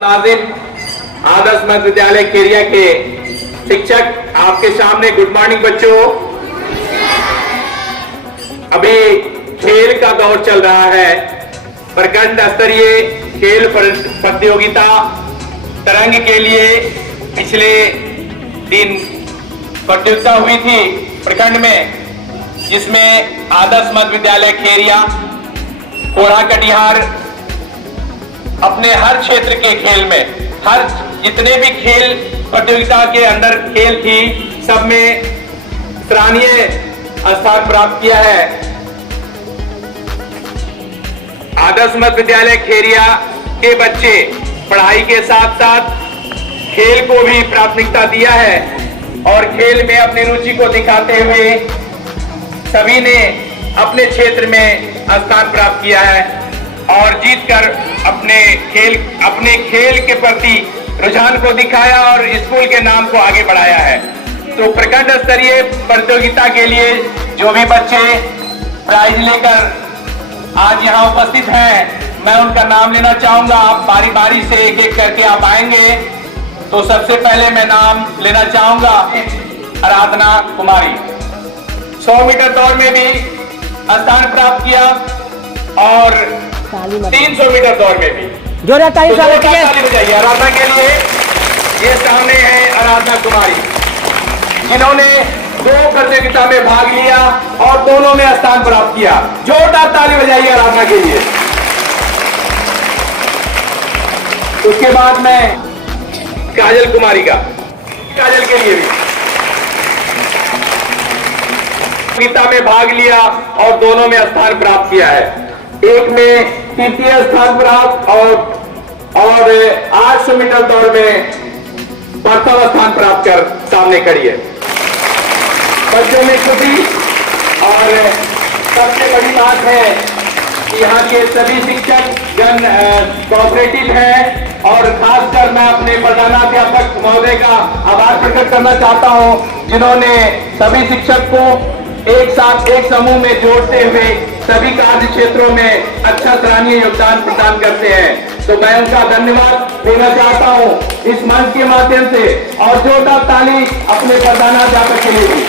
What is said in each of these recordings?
नाजिम आदर्श मध्य विद्यालय खेरिया के शिक्षक आपके सामने। गुड मॉर्निंग बच्चों। अभी खेल का दौर चल रहा है। प्रखंड स्तरीय खेल प्रतियोगिता तरंग के लिए पिछले दिन प्रतियोगिता हुई थी प्रखंड में, जिसमें आदर्श मध्य विद्यालय खेरिया, कोढ़ा कटिहार अपने हर क्षेत्र के खेल में, हर जितने भी खेल प्रतियोगिता के अंदर खेल थी, सब में सराहनीय स्थान प्राप्त किया है। आदर्श मध्य विद्यालय खेरिया के बच्चे पढ़ाई के साथ साथ खेल को भी प्राथमिकता दिया है और खेल में अपनी रुचि को दिखाते हुए सभी ने अपने क्षेत्र में स्थान प्राप्त किया है और जीतकर अपने खेल के प्रति रुझान को दिखाया और स्कूल के नाम को आगे बढ़ाया है। तो प्रखंड स्तरीय प्रतियोगिता के लिए जो भी बच्चे प्राइज लेकर आज यहाँ उपस्थित हैं, मैं उनका नाम लेना चाहूंगा। आप बारी बारी से एक एक करके आप आएंगे। तो सबसे पहले मैं नाम लेना चाहूंगा आराधना कुमारी। 100 मीटर दौड़ में भी स्थान प्राप्त किया और 300 मीटर दौड़ में भी। जोरदार ताली बजाइए आराधना के लिए। ये सामने है आराधना कुमारी, जिन्होंने 2 प्रतियोगिता में भाग लिया और दोनों में स्थान प्राप्त किया। जोरदार ताली बजाइए आराधना के लिए। उसके बाद मैं काजल कुमारी का, काजल के लिए भी प्रतियोगिता में भाग लिया और दोनों में स्थान प्राप्त किया है। एक में तृतीय स्थान प्राप्त और 800 मीटर दौड़ में प्रथम स्थान प्राप्त कर सामने खड़ी है। बच्चों में खुशी और सबसे बड़ी बात है कि यहाँ के सभी शिक्षक जन कोऑपरेटिव हैं और खासकर मैं अपने प्रधानाध्यापक महोदय का आभार प्रकट करना चाहता हूँ, जिन्होंने सभी शिक्षक को एक साथ एक समूह में जोड़ते हुए सभी कार्य क्षेत्रों में अच्छा सराहनीय योगदान प्रदान करते हैं। तो मैं उनका धन्यवाद देना चाहता हूं इस मंच के माध्यम से और जोरदार ताली अपने प्रधानाध्यापक के लिए भी।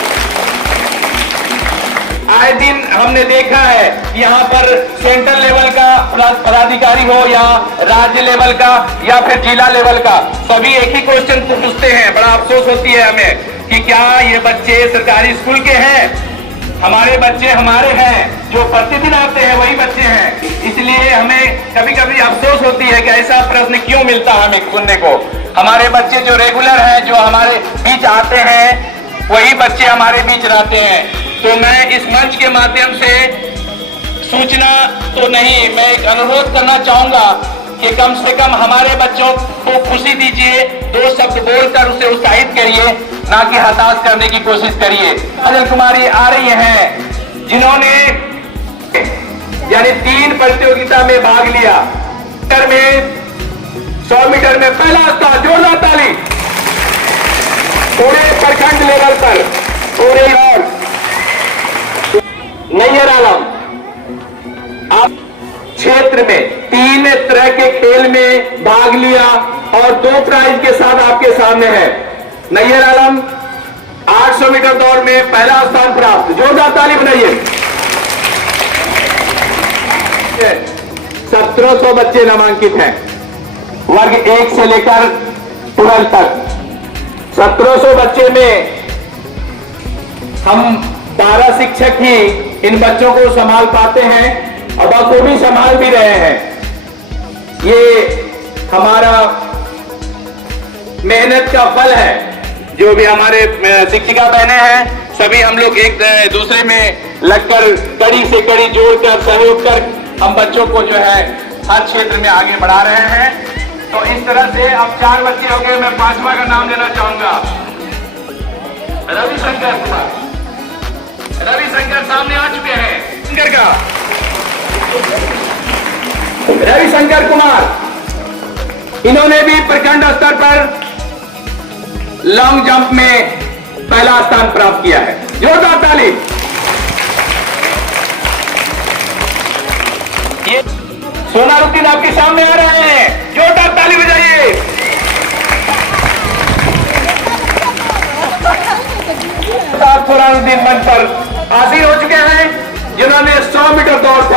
आए दिन हमने देखा है कि यहाँ पर सेंट्रल लेवल का पदाधिकारी हो या राज्य लेवल का या फिर जिला लेवल का, सभी एक ही क्वेश्चन पूछते हैं। बड़ा अफसोस होती है हमें कि क्या ये बच्चे सरकारी स्कूल के हैं? हमारे बच्चे हमारे हैं, जो प्रतिदिन आते हैं वही बच्चे हैं। इसलिए हमें कभी कभी अफसोस होती है कि ऐसा प्रश्न क्यों मिलता है हमें सुनने को। हमारे बच्चे जो रेगुलर हैं, जो हमारे बीच आते हैं, वही बच्चे हमारे बीच रहते हैं। तो मैं इस मंच के माध्यम से सूचना तो नहीं, मैं एक अनुरोध करना चाहूंगा कि कम से कम हमारे बच्चों को खुशी दीजिए, 2 शब्द बोलकर उसे उत्साहित करिए, ना कि हताश करने की कोशिश करिए। काजल कुमारी आ रही हैं, जिन्होंने यानी 3 प्रतियोगिता में भाग लिया। में 100 मीटर में पहला स्थान, जोरदार ताली। पूरे प्रखंड लेवल पर पूरे और नैयर आलम आप क्षेत्र में 3 तरह के खेल में भाग लिया और 2 प्राइज के साथ आपके सामने है। नैयर आलम 800 मीटर दौड़ में पहला स्थान प्राप्त। जोरदार ताली बनाइए। 1700 बच्चे नामांकित हैं, वर्ग 1 से लेकर 12 तक। 1700 बच्चे में हम 12 शिक्षक ही इन बच्चों को संभाल पाते हैं और बखूबी संभाल भी रहे हैं। ये हमारा मेहनत का फल है। जो भी हमारे शिक्षिका बहनें हैं, सभी हम लोग एक दूसरे में लगकर कड़ी से कड़ी जोड़कर सहयोग कर हम बच्चों को जो है हर क्षेत्र में आगे बढ़ा रहे हैं। तो इस तरह से अब 4 बच्चे हो गए। मैं 5वां का नाम लेना चाहूंगा, रविशंकर कुमार। रविशंकर सामने आ चुके हैं। शंकर का रविशंकर कुमार, इन्होंने भी प्रखंड स्तर पर लॉन्ग जंप में पहला स्थान प्राप्त किया है। जोरदार ताली। ये सोनारुद्दीन आपके सामने आ रहे हैं, जोरदार ताली बजाइए।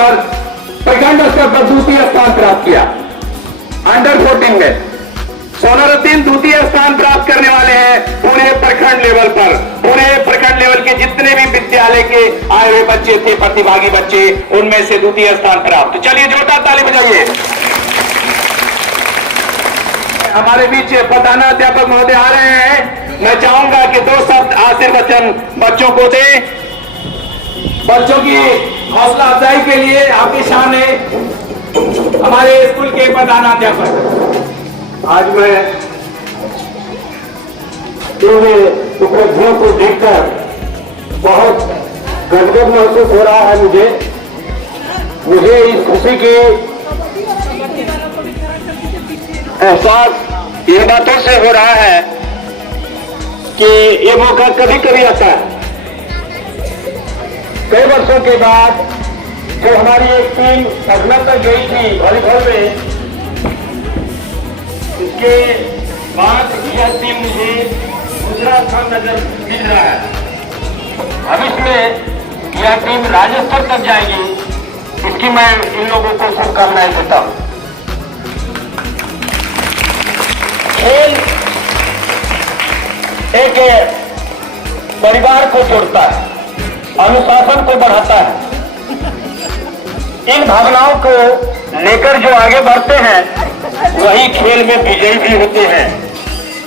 पर प्रखंड स्तर पर द्वितीय स्थान प्राप्त किया। अंडर 14 में सोनारुद्दीन द्वितीय स्थान प्राप्त करने वाले हैं पूरे प्रखंड लेवल पर। पूरे प्रखंड लेवल के जितने भी विद्यालय के आए हुए बच्चे थे, प्रतिभागी बच्चे, उनमें से द्वितीय स्थान प्राप्त। चलिए जोरदार ताली बजाइए। हमारे बीच प्रधानाध्यापक महोदय आ रहे हैं। मैं चाहूंगा कि 2 शब्द आशीर्वचन बच्चों को दें। बच्चों की हौसला अफजाई के लिए आपके सामने हमारे स्कूल के प्रधानाध्यापक। आज मैं इन उपलब्धियों को देखकर बहुत गदगद महसूस हो रहा है। मुझे इस खुशी की एहसास ये बातों से हो रहा है कि ये मौका कभी कभी आता है। कई वर्षों के बाद जब हमारी एक टीम पटना तक गई थी वॉलीबॉल में, इसके बाद यह टीम मुझे दूसरा स्थान नजर दिख रहा है। भविष्य में यह टीम राज्य स्तर तक जाएगी, इसकी मैं इन लोगों को शुभकामनाएं देता हूं। खेल एक परिवार को जोड़ता है, अनुशासन को बढ़ाता है। इन भावनाओं को लेकर जो आगे बढ़ते हैं वही खेल में विजयी भी होते हैं।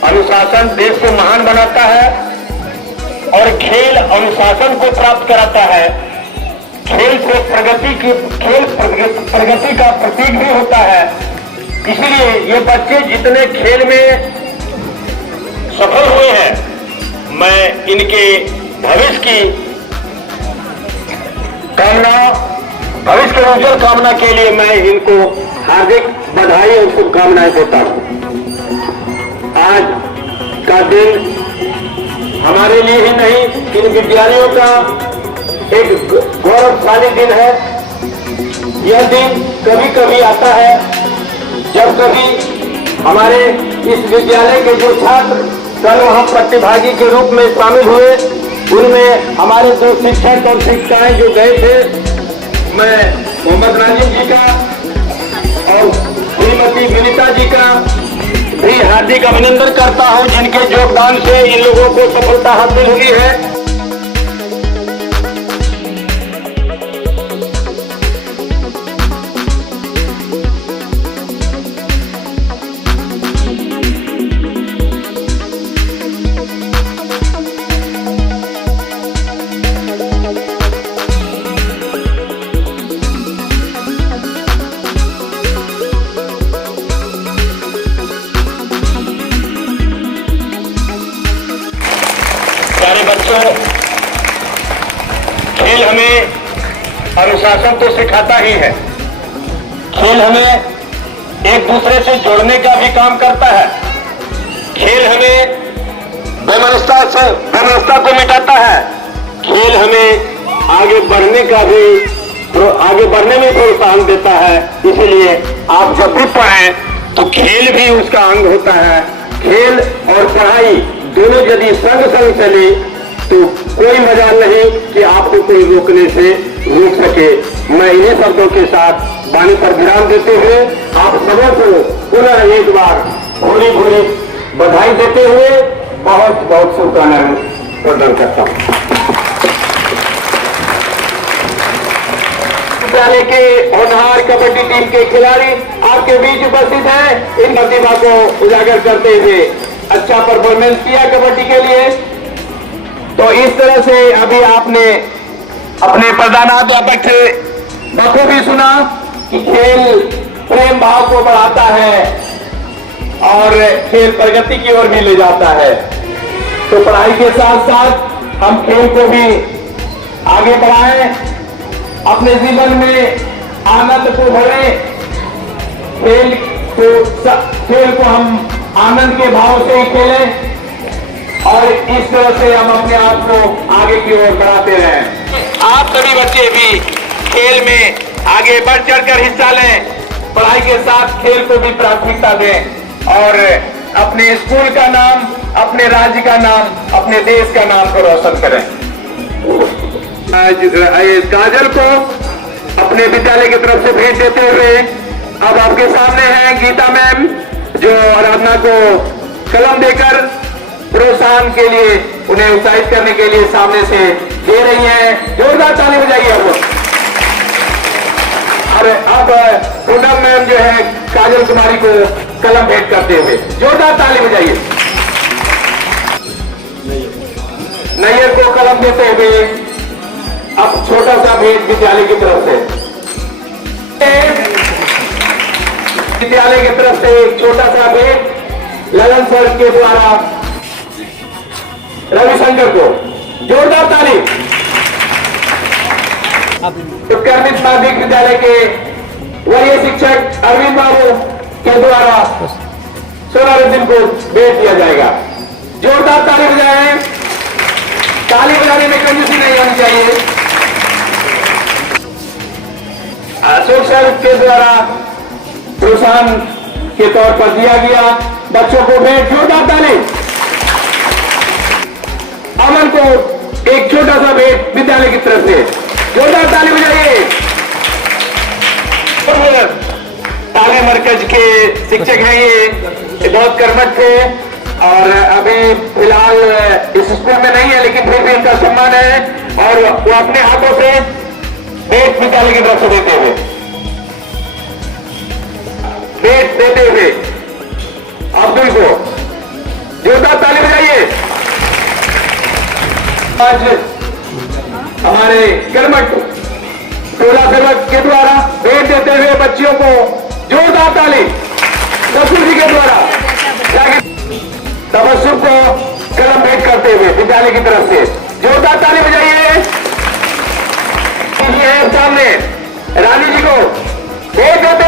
अनुशासन देश को महान बनाता है और खेल अनुशासन को प्राप्त कराता है। खेल से प्रगति का प्रतीक भी होता है। इसलिए ये बच्चे जितने खेल में सफल हुए हैं, मैं इनके भविष्य की उज्जवल कामना के लिए मैं इनको हार्दिक बधाई और शुभकामनाएं देता हूं। आज का दिन हमारे लिए ही नहीं, इन विद्यालयों का एक गौरवशाली दिन है। यह दिन कभी कभी आता है जब कभी हमारे इस विद्यालय के जो छात्र कल वहां प्रतिभागी के रूप में शामिल हुए, उनमें हमारे 2 शिक्षक और शिक्षिकाएं जो गए थे, मैं मोहम्मद नाजिम जी का और श्रीमती विनीता जी का भी हार्दिक अभिनंदन करता हूं, जिनके योगदान से इन लोगों को सफलता हासिल हुई है। बच्चों, खेल हमें अनुशासन तो सिखाता ही है, खेल हमें एक दूसरे से जोड़ने का भी काम करता है। खेल हमें वैमनस्यता को मिटाता है। खेल हमें आगे बढ़ने में प्रोत्साहन देता है। इसलिए आप जब भी पढ़ें तो खेल भी उसका अंग होता है। खेल और पढ़ाई दोनों यदि संग संग चले तो कोई मजाल नहीं कि आपको कोई रोकने से रोक सके। मैं इन्हीं शब्दों के साथ वाणी पर विराम देते हुए आप सबों को पुनः एक बार भूरी भूरी बधाई देते हुए बहुत बहुत शुभकामनाएं प्रदान करता हूं। विद्यालय के होनहार कबड्डी टीम के खिलाड़ी आपके बीच उपस्थित हैं। इन प्रतिभा को उजागर करते हुए अच्छा परफॉर्मेंस किया कबड्डी के लिए। तो इस तरह से अभी आपने अपने प्रधानाध्यापक से बखूबी सुना कि खेल प्रेम भाव को बढ़ाता है और खेल प्रगति की ओर भी ले जाता है। तो पढ़ाई के साथ साथ हम खेल को भी आगे बढ़ाएं, अपने जीवन में आनंद को भरें। खेल को हम आनंद के भाव से ही खेलें और इस तरह से हम अपने आप को आगे की ओर बढ़ाते रहें। आप सभी बच्चे भी खेल में आगे बढ़ चढ़कर हिस्सा लें, पढ़ाई के साथ खेल को भी प्राथमिकता दें और अपने स्कूल का नाम, अपने राज्य का नाम, अपने देश का नाम को रोशन करें। आज काजल को अपने विद्यालय की तरफ से भेंट देते हुए अब आपके सामने हैं गीता मैम, जो आराधना को कलम देकर प्रोत्साहन के लिए, उन्हें उत्साहित करने के लिए सामने से दे रही हैं। जोरदार ताली बजाइए आप लोग। और अब पूनम मैम जो है काजल कुमारी को कलम भेंट करते हुए जोरदार ताली बजाइए। नैयर को कलम देते हुए अब छोटा सा भेंट विद्यालय की तरफ से, विद्यालय की तरफ से एक छोटा सा भेंट ललन सर के द्वारा रविशंकर को। जोरदार ताली। उत्कर्मित माध्यमिक विद्यालय के वरीय शिक्षक अरविंद बाबू के द्वारा सोनारुद्दीन को भेंट दिया जाएगा। जोरदार ताली बजाएं। ताली बजाने में कंजूसी नहीं होनी चाहिए। अशोक सर के द्वारा प्रोत्साहन के तौर पर दिया गया बच्चों को भेंट। जोरदार ताली। अमन को एक छोटा सा भेंट विद्यालय की तरफ से। जोरदार ताली बजाइए। ताले मरकज के शिक्षक हैं ये बहुत कर्मठ थे और अभी फिलहाल इस स्कूल में नहीं है, लेकिन फिर भी इनका सम्मान है और वो अपने हाथों से भेंट विद्यालय की तरफ से देते हुए, भेंट देते हुए अब्दुल को जोरदार ताली बजाइए। आज हमारे कर्मठ टोला सेवक के द्वारा भेंट देते हुए बच्चियों को जोरदार ताली। तबसुर जी के द्वारा तबसुर को कलम भेंट करते हुए विद्यालय की तरफ से जोरदार ताली बजाइए। सामने रानी जी को भेंट देते